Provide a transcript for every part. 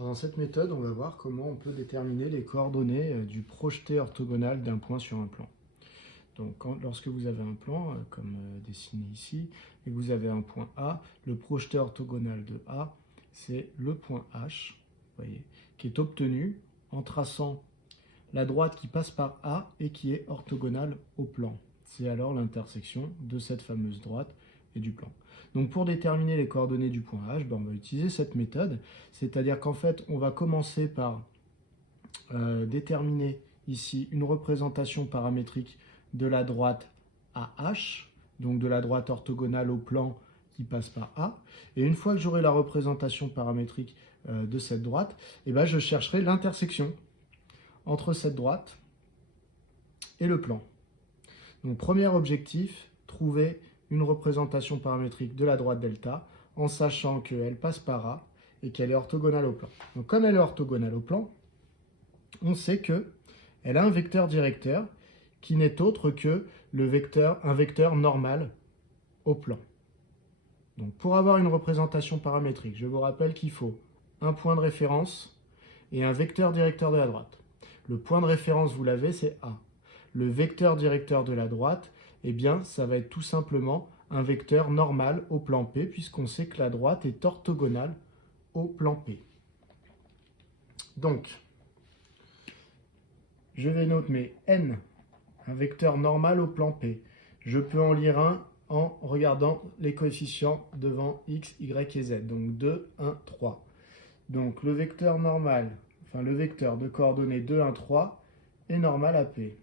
Dans cette méthode, on va voir comment on peut déterminer les coordonnées du projeté orthogonal d'un point sur un plan. Donc, lorsque vous avez un plan, comme dessiné ici, et que vous avez un point A, le projeté orthogonal de A, c'est le point H, voyez, qui est obtenu en traçant la droite qui passe par A et qui est orthogonale au plan. C'est alors l'intersection de cette fameuse droite et du plan. Donc pour déterminer les coordonnées du point H, on va utiliser cette méthode, c'est-à-dire qu'en fait on va commencer par déterminer ici une représentation paramétrique de la droite AH, donc de la droite orthogonale au plan qui passe par A, et une fois que j'aurai la représentation paramétrique de cette droite, je chercherai l'intersection entre cette droite et le plan. Donc premier objectif, trouver une représentation paramétrique de la droite delta en sachant qu'elle passe par A et qu'elle est orthogonale au plan. Donc comme elle est orthogonale au plan, on sait qu'elle a un vecteur directeur qui n'est autre que un vecteur normal au plan. Donc pour avoir une représentation paramétrique, je vous rappelle qu'il faut un point de référence et un vecteur directeur de la droite. Le point de référence, vous l'avez, c'est A. Le vecteur directeur de la droite, ça va être tout simplement un vecteur normal au plan P, puisqu'on sait que la droite est orthogonale au plan P. Donc, je vais noter N, un vecteur normal au plan P. Je peux en lire un en regardant les coefficients devant x, y et z. Donc 2, 1, 3. Donc le vecteur normal, le vecteur de coordonnées 2, 1, 3 est normal à P.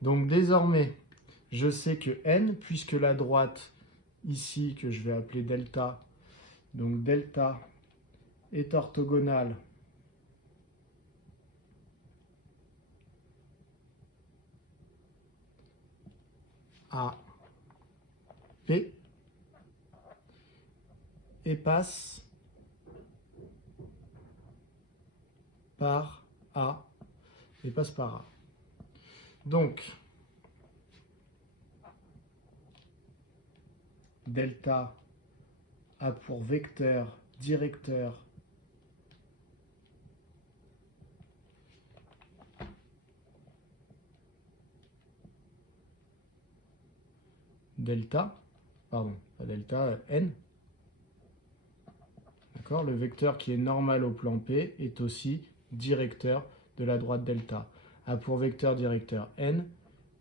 Donc désormais, je sais que n, puisque la droite ici, que je vais appeler delta, donc delta est orthogonale à P et passe par A et passe par A. Donc, delta a pour vecteur directeur delta, pardon, pas delta, n. D'accord, le vecteur qui est normal au plan P est aussi directeur de la droite delta. A pour vecteur directeur n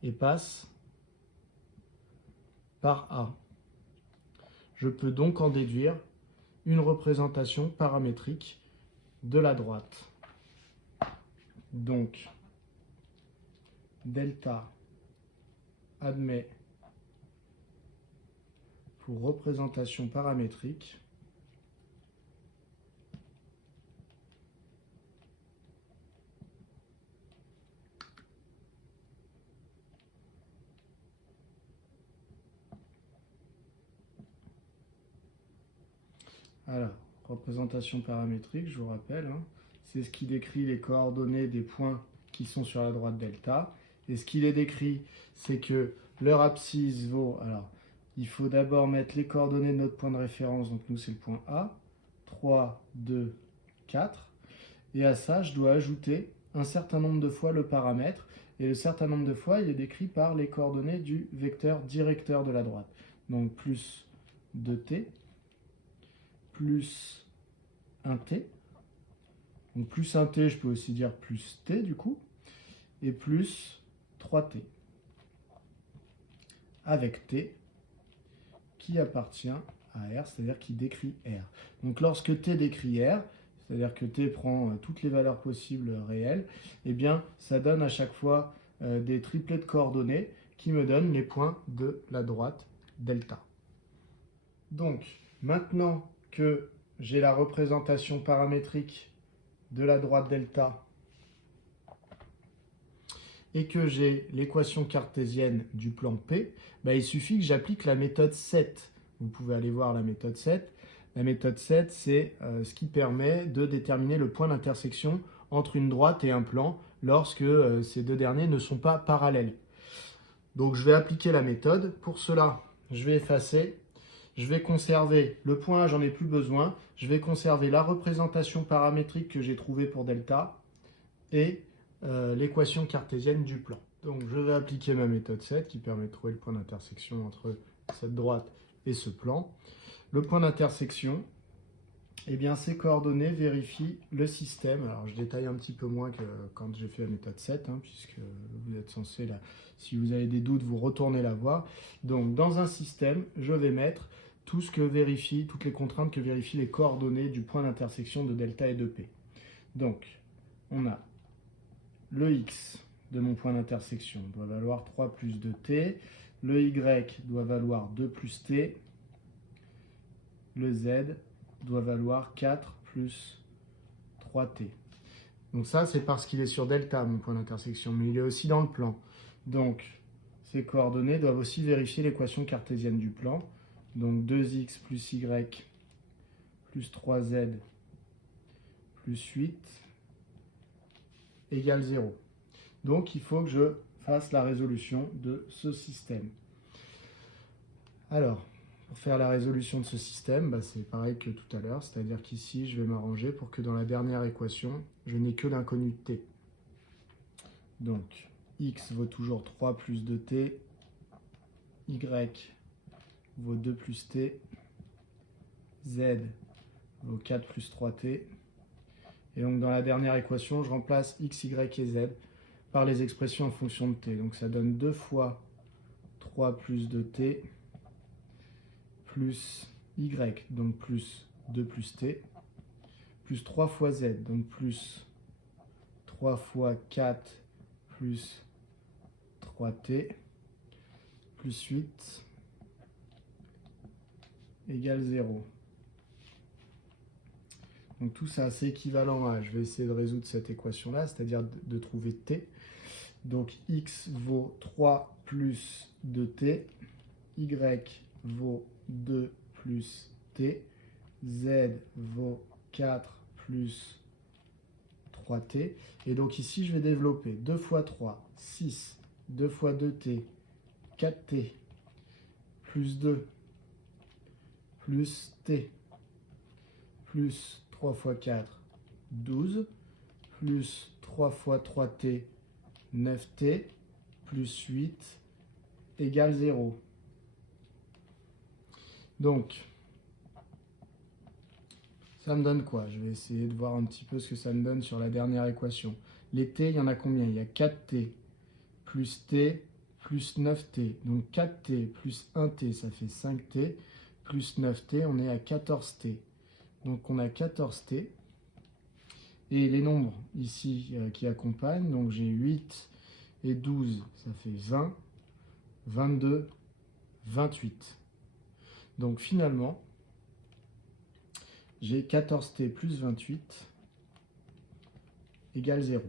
et passe par A. Je peux donc en déduire une représentation paramétrique de la droite. Donc, delta admet pour représentation paramétrique alors, représentation paramétrique, je vous rappelle, c'est ce qui décrit les coordonnées des points qui sont sur la droite delta. Et ce qui les décrit, c'est que leur abscisse vaut... Alors, il faut d'abord mettre les coordonnées de notre point de référence, donc nous c'est le point A, 3, 2, 4. Et à ça, je dois ajouter un certain nombre de fois le paramètre. Et le certain nombre de fois, il est décrit par les coordonnées du vecteur directeur de la droite. Donc plus 2t, plus 1t. Donc plus 1t, je peux aussi dire plus t du coup. Et plus 3t. Avec t qui appartient à R, c'est-à-dire qui décrit R. Donc lorsque t décrit R, c'est-à-dire que t prend toutes les valeurs possibles réelles, ça donne à chaque fois des triplets de coordonnées qui me donnent les points de la droite delta. Donc, maintenant que j'ai la représentation paramétrique de la droite delta et que j'ai l'équation cartésienne du plan P, il suffit que j'applique la méthode 7. Vous pouvez aller voir la méthode 7. La méthode 7, c'est ce qui permet de déterminer le point d'intersection entre une droite et un plan lorsque ces deux derniers ne sont pas parallèles. Donc je vais appliquer la méthode. Pour cela, je vais effacer je vais conserver le point A, j'en ai plus besoin. Je vais conserver la représentation paramétrique que j'ai trouvée pour delta et l'équation cartésienne du plan. Donc je vais appliquer ma méthode 7 qui permet de trouver le point d'intersection entre cette droite et ce plan. Le point d'intersection, eh bien, ces coordonnées vérifient le système. Alors, je détaille un petit peu moins que quand j'ai fait la méthode 7, puisque vous êtes censé, là, si vous avez des doutes, vous retournez la voir. Donc, dans un système, je vais mettre tout ce que vérifie, toutes les contraintes que vérifient les coordonnées du point d'intersection de delta et de P. Donc, on a le X de mon point d'intersection doit valoir 3 plus 2t, le Y doit valoir 2 plus t, le Z doit valoir 4 plus 3t. Donc ça, c'est parce qu'il est sur delta, mon point d'intersection, mais il est aussi dans le plan. Donc, ces coordonnées doivent aussi vérifier l'équation cartésienne du plan. Donc 2x plus y plus 3z plus 8 égale 0. Donc, il faut que je fasse la résolution de ce système. Alors, pour faire la résolution de ce système, c'est pareil que tout à l'heure, c'est-à-dire qu'ici, je vais m'arranger pour que dans la dernière équation, je n'ai que l'inconnu t. Donc, x vaut toujours 3 plus 2t, y vaut 2 plus t, z vaut 4 plus 3t. Et donc, dans la dernière équation, je remplace x, y et z par les expressions en fonction de t. Donc, ça donne 2 fois 3 plus 2t plus y, donc plus 2 plus t, plus 3 fois z, donc plus 3 fois 4 plus 3t, plus 8 égale 0. Donc tout ça, c'est équivalent à, je vais essayer de résoudre cette équation-là, c'est-à-dire de trouver t. Donc x vaut 3 plus 2t, y vaut 2 plus t, z vaut 4 plus 3t. Et donc ici, je vais développer 2 fois 3, 6, 2 fois 2t, 4t, plus 2, plus t, plus 3 fois 4, 12, plus 3 fois 3t, 9t, plus 8, égale 0. Donc, ça me donne quoi? Je vais essayer de voir un petit peu ce que ça me donne sur la dernière équation. Les t, il y en a combien? Il y a 4t, plus t, plus 9t. Donc 4t plus 1t, ça fait 5t, plus 9t, on est à 14t. Donc on a 14t. Et les nombres ici qui accompagnent, donc j'ai 8 et 12, ça fait 20, 22, 28. Donc finalement, j'ai 14t plus 28 égale 0.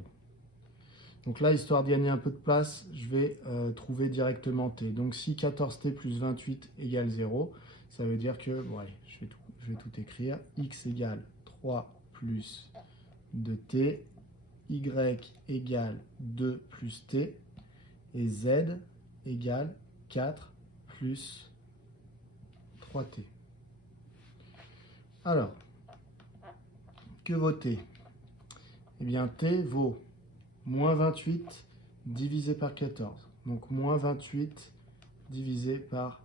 Donc là, histoire de gagner un peu de place, je vais trouver directement t. Donc si 14t plus 28 égale 0, ça veut dire que, bon allez, je vais tout écrire, x égale 3 plus 2t, y égale 2 plus t, et z égale 4 plus 3t. Alors, que vaut t? Eh bien, t vaut moins 28 divisé par 14. Donc, moins 28 divisé par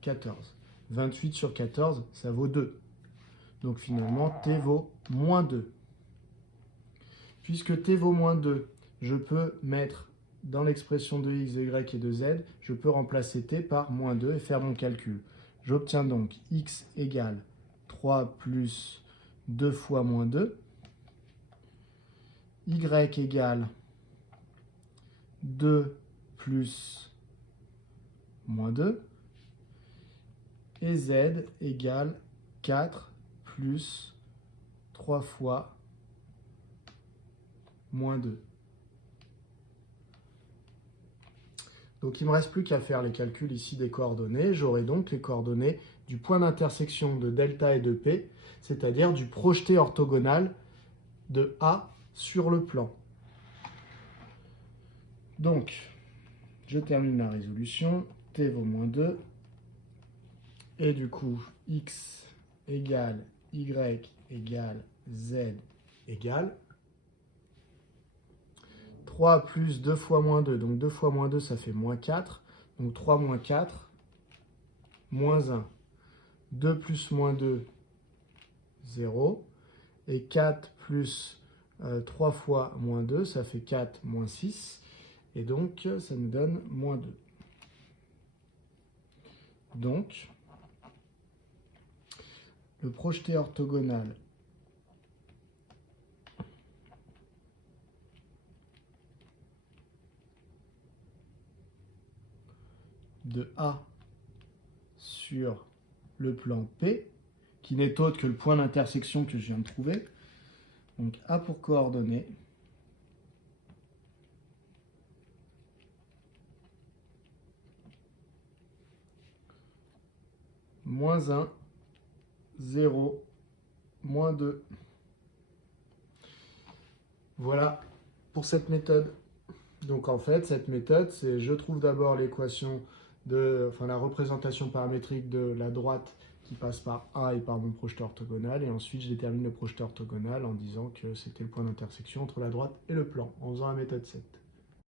14. 28 sur 14, ça vaut 2. Donc, finalement, t vaut moins 2. Puisque t vaut moins 2, je peux mettre dans l'expression de x, de y et de z, je peux remplacer t par moins 2 et faire mon calcul. J'obtiens donc x égale 3 plus 2 fois moins 2, y égale 2 plus moins 2, et z égale 4 plus 3 fois moins 2. Donc il ne me reste plus qu'à faire les calculs ici des coordonnées. J'aurai donc les coordonnées du point d'intersection de delta et de P, c'est-à-dire du projeté orthogonal de A sur le plan. Donc, je termine la résolution. T vaut moins 2, Et du coup, x égale y égale z égale 3 plus 2 fois moins 2. Donc 2 fois moins 2, ça fait moins 4. Donc 3 moins 4, moins 1. 2 plus moins 2, 0. Et 4 plus 3 fois moins 2, ça fait 4 moins 6. Et donc, ça nous donne moins 2. Donc, le projeté orthogonal de A sur le plan P, qui n'est autre que le point d'intersection que je viens de trouver. Donc A pour coordonnées, moins 1, 0, moins 2. Voilà pour cette méthode. Donc en fait, cette méthode, c'est je trouve d'abord l'équation la représentation paramétrique de la droite qui passe par A et par mon projeté orthogonal, et ensuite je détermine le projeté orthogonal en disant que c'était le point d'intersection entre la droite et le plan, en faisant la méthode 7.